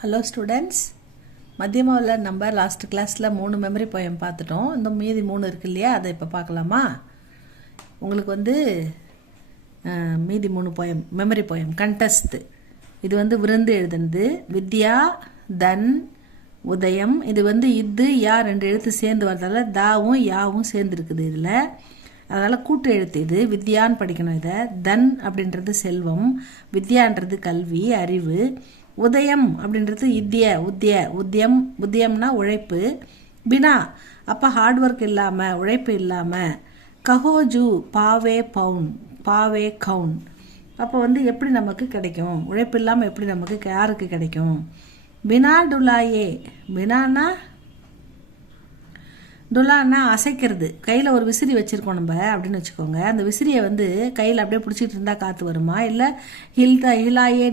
Hello students, மத்தியமாவில் நம்ம last கிளாஸில் 3 memory poem பார்த்துட்டோம். இந்த மீதி 3 இருக்கு இல்லையா, அதை இப்போ பார்க்கலாமா? உங்களுக்கு மீதி 3 போயம் மெமரி போயம் கண்டஸ்ட். இது விருந்து எழுதுனது வித்யா, தன், உதயம். இது இது யா 2 எழுத்து சேர்ந்து வரதால தாவும் யாவும் சேர்ந்து இருக்குது இதில். அதனால் கூட்டு எழுத்து இது. வித்யான்னு படிக்கணும் இதை. தன் அப்படின்றது செல்வம், வித்யான்றது கல்வி, அறிவு. உதயம் அப்படின்றது உத்தியம்னா உழைப்பு. பினா அப்போ ஹார்ட் ஒர்க் இல்லாமல், உழைப்பு இல்லாமல். கஹோஜு பாவே கவுன். அப்போ எப்படி நமக்கு கிடைக்கும்? உழைப்பு இல்லாமல் எப்படி நமக்கு யாருக்கு கிடைக்கும்? பினா டுலாயே. டுலான்னா அசைக்கிறது. கையில் ஒரு விசிறி வச்சுருக்கோம் நம்ம அப்படின்னு வச்சுக்கோங்க. அந்த விசிறியை கையில் அப்படியே பிடிச்சிட்டு இருந்தால் காற்று வருமா? இல்லை ஹிலாயே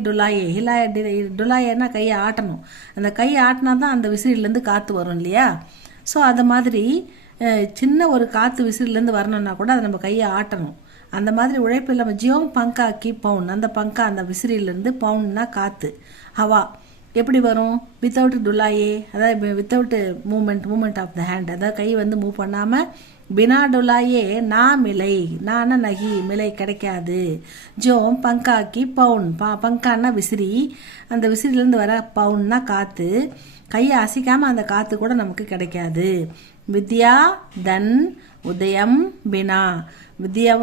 டுலாயேன்னா கையை ஆட்டணும். அந்த கையை ஆட்டினா தான் அந்த விசிறிலேருந்து காற்று வரும் இல்லையா? ஸோ அது மாதிரி சின்ன ஒரு காற்று விசிறிலேருந்து வரணும்னா கூட அதை நம்ம கையை ஆட்டணும். அந்த மாதிரி உழைப்பு இல்லாமல் ஜியோங் பங்காக்கி பவுன். அந்த பங்கா அந்த விசிறியிலேருந்து பவுன்னா காற்று, ஹவா எப்படி வரும்? வித்தவுட் டுலாயே, அதாவது without movement of the hand. அதாவது கை மூவ் பண்ணாமல். பினா டுலாயே மிலை. நானா நகி, மிலை கிடைக்காது. ஜோம் பங்காக்கி பவுன். பங்கான்னா விசிறி. அந்த விசிறிலேருந்து வர பவுன்னா காற்று. கையை அசைக்காமல் அந்த காற்று கூட நமக்கு கிடைக்காது. வித்யா, தன், உதயம், பினா. வித்யா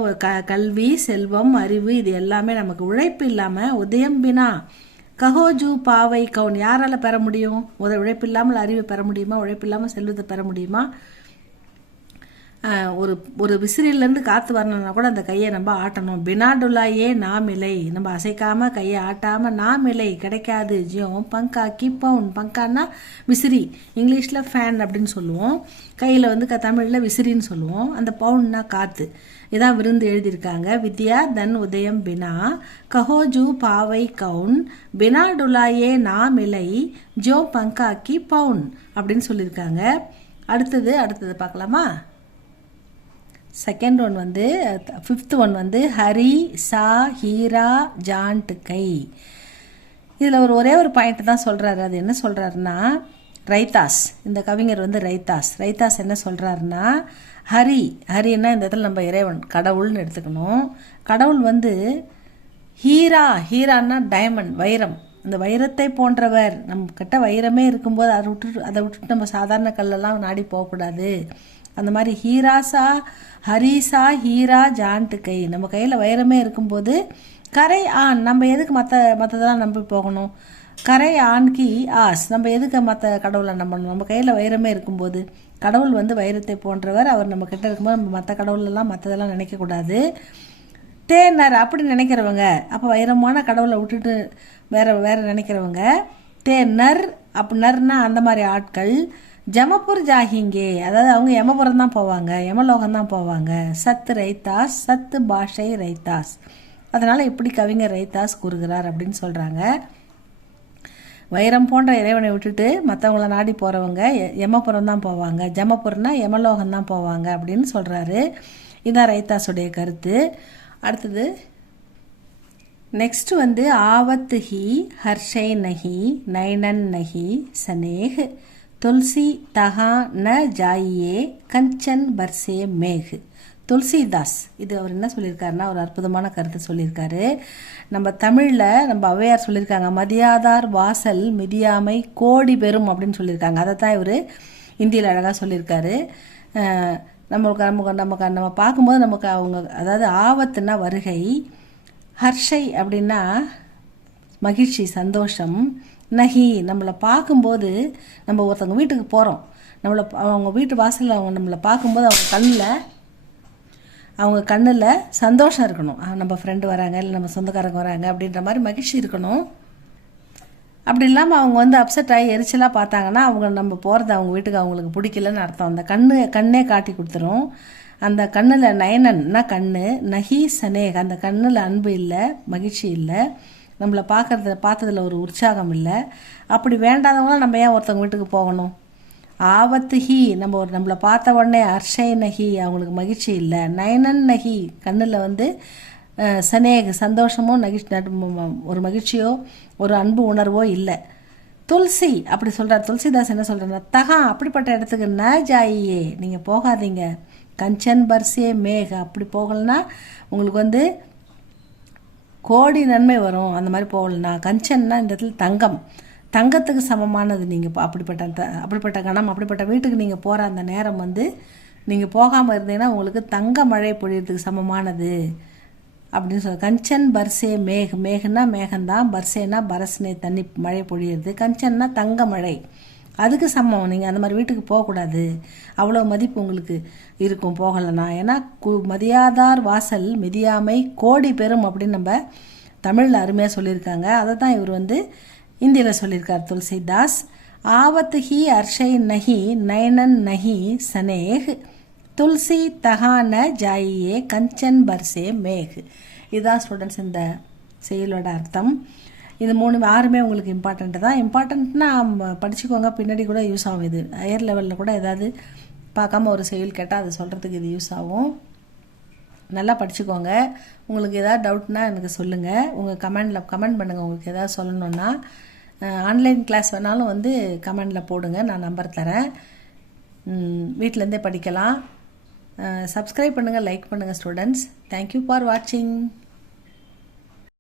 கல்வி, செல்வம், அறிவு, இது எல்லாமே நமக்கு உழைப்பு இல்லாமல். உதயம் பினா. கஹோஜு பாவை கவுன். யாரால் பெற முடியும்? உழைப்பு இல்லாமல் அறிவை பெற முடியுமா? உழைப்பு இல்லாமல் செல்வத்தை பெற முடியுமா? ஒரு விசிறியிலேருந்து காற்று வரணும்னா கூட அந்த கையை நம்ம ஆட்டணும். பினாடுலாயே மிலை. நம்ம அசைக்காமல் கையை ஆட்டாமல் மிலை கிடைக்காது. ஜியோம் பங்காக்கி பவுன். பங்கான்னா விசிறி, இங்கிலீஷில் ஃபேன் அப்படின்னு சொல்லுவோம். கையில் தமிழில் விசிறின்னு சொல்லுவோம். அந்த பவுன்னா காற்று. இதான் விருந்து எழுதியிருக்காங்க. வித்யா, தன், உதயம், பினா. கஹோஜு பாவை கவுன். பினா டுலாயே மிலை. ஜோ பங்காக்கி பவுன் அப்படின்னு சொல்லியிருக்காங்க. அடுத்தது பார்க்கலாமா? Second one fifth one Hari, சா, ஹீரா, ஜான்ட், கை. இதில் ஒரே ஒரு பாயிண்ட் தான் சொல்கிறாரு. அது என்ன சொல்கிறாருன்னா, ரைத்தாஸ். இந்த கவிஞர் ரைத்தாஸ் என்ன சொல்கிறாருன்னா, ஹரின்னா இந்த இடத்துல நம்ம இறைவன், கடவுள்னு எடுத்துக்கணும். கடவுள் ஹீரான்னா டைமண்ட், வைரம். அந்த வைரத்தை போன்றவர். நம்ம கிட்ட வைரமே இருக்கும்போது அதை விட்டுட்டு நம்ம சாதாரண கல்லெல்லாம் நாடி போகக்கூடாது. அந்த மாதிரி ஹரிசா, ஹீரா, ஜான்ட்டு, கை. நம்ம கையில் வைரமே இருக்கும்போது கரை ஆண். நம்ம எதுக்கு மற்றதெல்லாம் நம்பி போகணும்? கரை ஆண்கி ஆஸ். நம்ம எதுக்கு மற்ற கடவுளை நம்பணும்? நம்ம கையில் வைரமே இருக்கும்போது. கடவுள் வைரத்தை போன்றவர். அவர் நம்ம கிட்ட இருக்கும்போது நம்ம மற்ற கடவுளெல்லாம் மற்றதெல்லாம் நினைக்கக்கூடாது. தேனர் அப்படி நினைக்கிறவங்க, அப்போ வைரமான கடவுளை விட்டுட்டு வேற நினைக்கிறவங்க தேனர். நர்னா அந்த மாதிரி ஆட்கள். ஜமப்பூர் ஜாகிங்கே, அதாவது அவங்க யமபுரம் தான் போவாங்க, யமலோகம் தான் போவாங்க. சத்து ரைத்தாஸ், சத்து பாஷை ரைத்தாஸ். அதனால் இப்படி கவிஞர் ரைத்தாஸ் கூறுகிறார் அப்படின்னு சொல்கிறாங்க. வைரம் போன்ற இறைவனை விட்டுட்டு மற்றவங்கள நாடி போகிறவங்க யமபுரம் தான் போவாங்க, ஜமபுரம்னா யமலோகம் தான் போவாங்க அப்படின்னு சொல்கிறாரு. இதான் ரைத்தாஸுடைய கருத்து. அடுத்தது நெக்ஸ்ட் ஆவத் ஹி, ஹர்ஷை நஹி, நைனன் நஹி, சனேஹ், துல்சி தஹா ந ஜாயியே, கஞ்சன் பர்சே மேக். துளசிதாஸ் இது அவர் என்ன சொல்லியிருக்காருன்னா, ஒரு அற்புதமான கருத்தை சொல்லியிருக்காரு. நம்ம தமிழில் நம்ம ஔவையார் சொல்லியிருக்காங்க, மதியாதார் வாசல் மிதியாமை கோடி பெறும் அப்படின்னு சொல்லியிருக்காங்க. அதை தான் இவர் இந்தியில் அழகாக சொல்லியிருக்காரு. நம்ம பார்க்கும்போது நமக்கு அவங்க, அதாவது ஆவத்துனா வருகை, ஹர்ஷை அப்படின்னா மகிழ்ச்சி, சந்தோஷம், நகி நம்மளை பார்க்கும்போது, நம்ம ஒருத்தவங்க வீட்டுக்கு போகிறோம், அவங்க வீட்டு வாசலில் அவங்க நம்மளை பார்க்கும்போது அவங்க கண்ணில் சந்தோஷம் இருக்கணும். நம்ம ஃப்ரெண்டு வராங்க, இல்லை நம்ம சொந்தக்காரங்க வராங்க அப்படின்ற மாதிரி மகிழ்ச்சி இருக்கணும். அப்படி இல்லாமல் அவங்க அப்செட் ஆகி எரிச்சலாக பார்த்தாங்கன்னா நம்ம போகிறது அவங்க வீட்டுக்கு அவங்களுக்கு பிடிக்கலன்னு அர்த்தம். அந்த கண்ணே காட்டி கொடுத்துரும். அந்த கண்ணில் நயனன்னா கண்ணு, நஹி சனேக் அந்த கண்ணில் அன்பு இல்லை, மகிழ்ச்சி இல்லை, நம்மளை பார்த்ததில் ஒரு உற்சாகம் இல்லை. அப்படி வேண்டாதவங்களாம் நம்ம ஏன் ஒருத்தவங்க வீட்டுக்கு போகணும்? ஆவத்து ஹி நம்மளை பார்த்த உடனே ஹர்ஷை நஹி அவங்களுக்கு மகிழ்ச்சி இல்லை, நயனன் நஹி கண்ணில் சனேக சந்தோஷமோ ஒரு மகிழ்ச்சியோ ஒரு அன்பு உணர்வோ இல்லை. துளசி அப்படி சொல்கிறார். துளசிதாஸ் என்ன சொல்கிறேன்னா, தகா அப்படிப்பட்ட இடத்துக்கு ந ஜாயியே, நீங்கள் போகாதீங்க. கஞ்சன் பர்சே மேக, அப்படி போகலன்னா உங்களுக்கு வந்து கோடி நன்மை வரும். அந்த மாதிரி போகலன்னா, கஞ்சன்னா இந்த இடத்துல தங்கம், தங்கத்துக்கு சமமானது. நீங்கள் அப்படிப்பட்ட கணம், அப்படிப்பட்ட வீட்டுக்கு நீங்கள் போகிற அந்த நேரம் வந்து நீங்கள் போகாமல் இருந்தீங்கன்னா உங்களுக்கு தங்க மழை பொழியறதுக்கு சமமானது அப்படின்னு சொல்ல. கஞ்சன் பர்சே மேக், மேகன்னா மேகந்தான், பர்சேனா பரஸ்னே தண்ணி மழை பொழியிறது, கஞ்சன்னா தங்க மழை, அதுக்கு சமம். நீங்கள் அந்த மாதிரி வீட்டுக்கு போகக்கூடாது. அவ்வளோ மதிப்பு உங்களுக்கு இருக்கும் போகலைன்னா. ஏன்னா மதியாதார் வாசல் மிதியாமை கோடி பெறும் அப்படின்னு நம்ம தமிழில் அருமையாக சொல்லியிருக்காங்க. அதை தான் இவர் வந்து இந்தியில் சொல்லியிருக்கார் துளசிதாஸ். ஆவத் ஹி அர்ஷை நஹி நயனன் நஹி சனேஹ் துளசி தகான ஜாயியே கஞ்சன் பர்சே மேக். இதுதான் ஸ்டூடெண்ட்ஸ் இந்த செயலோட அர்த்தம். இது 6 உங்களுக்கு இம்பார்ட்டண்ட்டு தான். இம்பார்ட்டண்ட்னா படிச்சுக்கோங்க, பின்னாடி கூட யூஸ் ஆகும். இது ஹையர் லெவலில் கூட ஏதாவது பார்க்காம ஒரு செயல் கேட்டால் அது சொல்கிறதுக்கு இது யூஸ் ஆகும். நல்லா படிச்சுக்கோங்க. உங்களுக்கு ஏதாவது டவுட்னா எனக்கு சொல்லுங்கள். உங்கள் கமெண்ட் பண்ணுங்கள். உங்களுக்கு ஏதாவது சொல்லணுன்னா ஆன்லைன் கிளாஸ் வேணாலும் வந்து கமெண்டில் போடுங்க, நான் நம்பர் தரேன். வீட்டிலேருந்தே படிக்கலாம். சப்ஸ்கிரைப் பண்ணுங்கள், லைக் பண்ணுங்கள் ஸ்டூடெண்ட்ஸ். தேங்க்யூ ஃபார் வாட்சிங்.